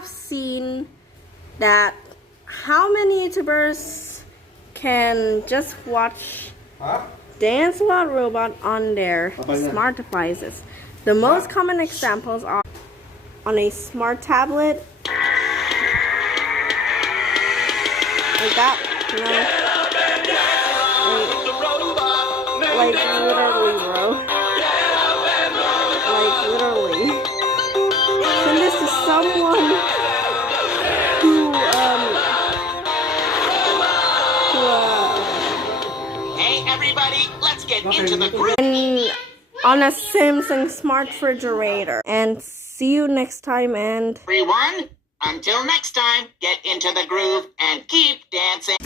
have seen that how many YouTubers can just watch Dance a Lot Robot on their smart devices. The most common examples are on a smart tablet, like that, you know, like literally, bro, like literally. Send this to someone Hey everybody, let's get into the group. And on a Samsung smart refrigerator. And see you next time, and Everyone, until next time, get into the groove and keep dancing.